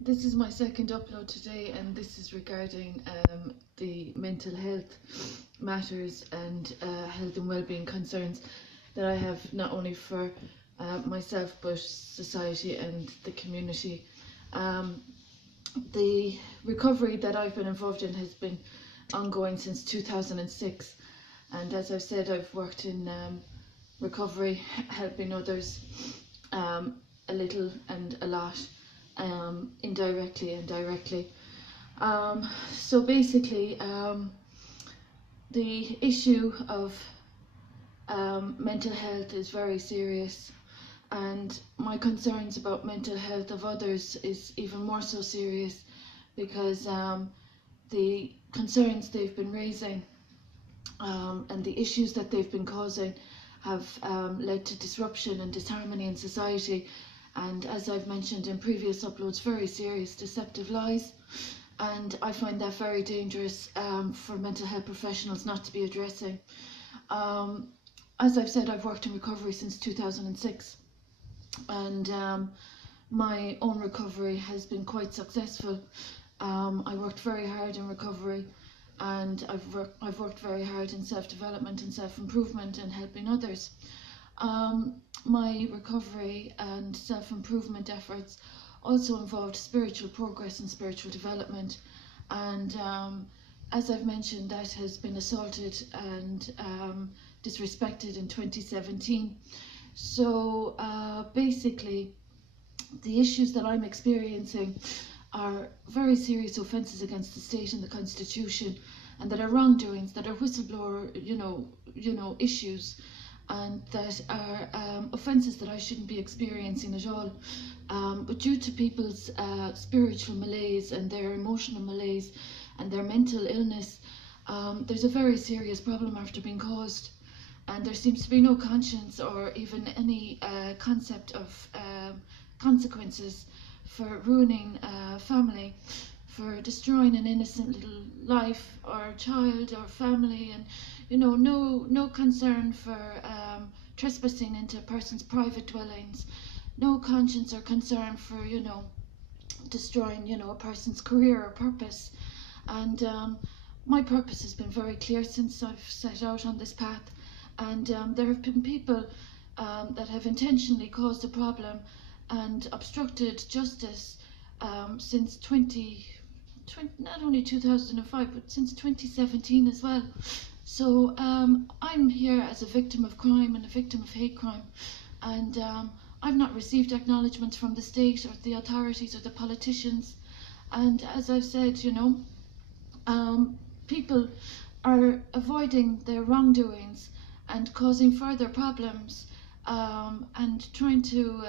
This is my second upload today, and this is regarding the mental health matters and health and well-being concerns that I have, not only for myself but society and the community. The recovery that I've been involved in has been ongoing since 2006, and as I've said, I've worked in recovery, helping others a little and a lot, indirectly and directly. So basically, the issue of mental health is very serious, and my concerns about mental health of others is even more so serious, because the concerns they've been raising and the issues that they've been causing have led to disruption and disharmony in society, and, as I've mentioned in previous uploads, very serious deceptive lies, and I find that very dangerous for mental health professionals not to be addressing. As I've said, I've worked in recovery since 2006, and my own recovery has been quite successful. I worked very hard in recovery, and I've worked very hard in self-development and self-improvement and helping others. My recovery and self-improvement efforts also involved spiritual progress and spiritual development, and as I've mentioned, that has been assaulted and disrespected in 2017. So basically, the issues that I'm experiencing are very serious offences against the state and the Constitution, and that are wrongdoings, that are whistleblower, issues, and that are offences that I shouldn't be experiencing at all. But due to people's spiritual malaise and their emotional malaise and their mental illness, there's a very serious problem after being caused, and there seems to be no conscience or even any concept of consequences for ruining a family, for destroying an innocent little life or child or family, and no concern for trespassing into a person's private dwellings, no conscience or concern for destroying a person's career or purpose. And my purpose has been very clear since I've set out on this path, and there have been people that have intentionally caused a problem and obstructed justice since not only 2005 but since 2017 as well. So I'm here as a victim of crime and a victim of hate crime, and I've not received acknowledgement from the state or the authorities or the politicians. And as I've said, people are avoiding their wrongdoings and causing further problems, and trying to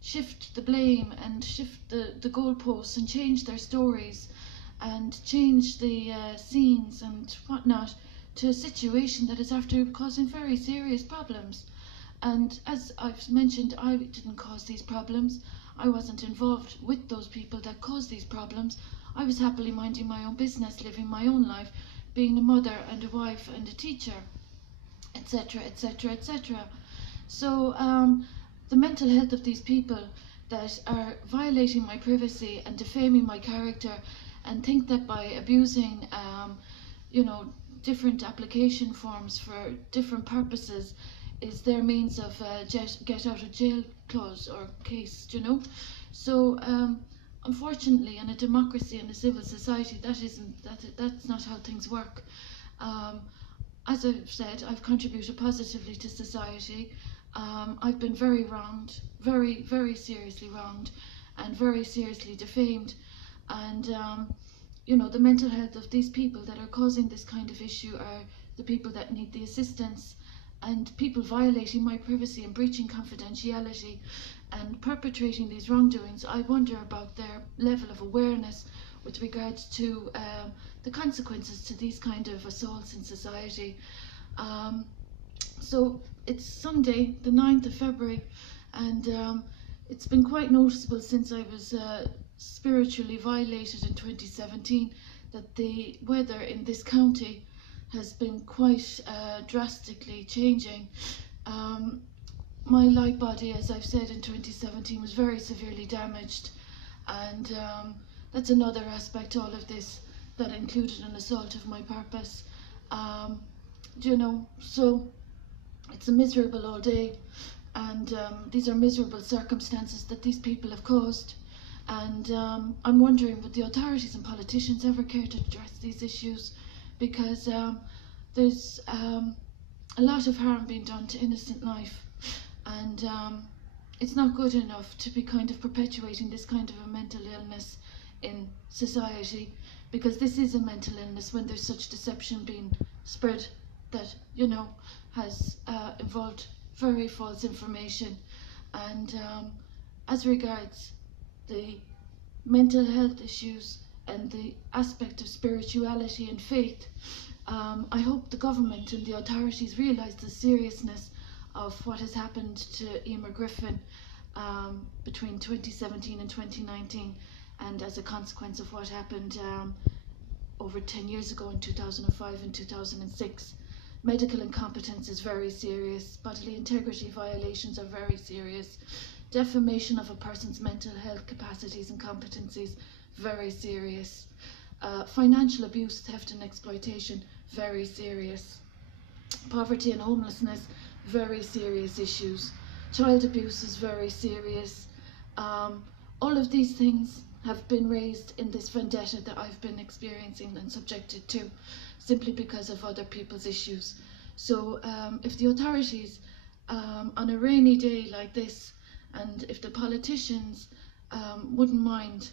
shift the blame and shift the goalposts and change their stories and change the scenes and whatnot to a situation that is after causing very serious problems. And as I've mentioned, I didn't cause these problems. I wasn't involved with those people that caused these problems. I was happily minding my own business, living my own life, being a mother and a wife and a teacher, etc., etc., etc. So the mental health of these people that are violating my privacy and defaming my character, and think that by abusing different application forms for different purposes is their means of get out of jail clause or case, So unfortunately, in a democracy and a civil society, that's not how things work. As I've said, I've contributed positively to society. I've been very wronged, very, very seriously wronged, and very seriously defamed. And the mental health of these people that are causing this kind of issue are the people that need the assistance, and people violating my privacy and breaching confidentiality and perpetrating these wrongdoings. I wonder about their level of awareness with regards to the consequences to these kind of assaults in society. So it's Sunday, the 9th of February, and it's been quite noticeable since I was spiritually violated in 2017 that the weather in this county has been quite drastically changing. My light body, as I've said, in 2017 was very severely damaged, And that's another aspect to all of this that included an assault of my purpose. So it's a miserable all day, and these are miserable circumstances that these people have caused. And I'm wondering, would the authorities and politicians ever care to address these issues? Because there's a lot of harm being done to innocent life, and it's not good enough to be kind of perpetuating this kind of a mental illness in society, because this is a mental illness when there's such deception being spread that has involved very false information. And as regards the mental health issues and the aspect of spirituality and faith, I hope the government and the authorities realise the seriousness of what has happened to Emer Griffin between 2017 and 2019, and as a consequence of what happened over 10 years ago in 2005 and 2006. Medical incompetence is very serious. Bodily integrity violations are very serious. Defamation of a person's mental health capacities and competencies, very serious. Financial abuse, theft and exploitation, very serious. Poverty and homelessness, very serious issues. Child abuse is very serious. All of these things have been raised in this vendetta that I've been experiencing and subjected to, simply because of other people's issues. So if the authorities on a rainy day like this, and if the politicians wouldn't mind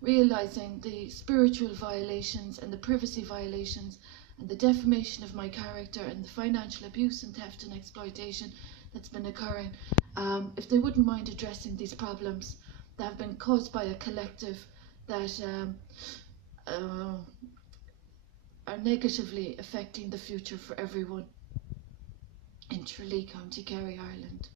realising the spiritual violations and the privacy violations and the defamation of my character and the financial abuse and theft and exploitation that's been occurring, if they wouldn't mind addressing these problems that have been caused by a collective that are negatively affecting the future for everyone in Tralee, County Kerry, Ireland.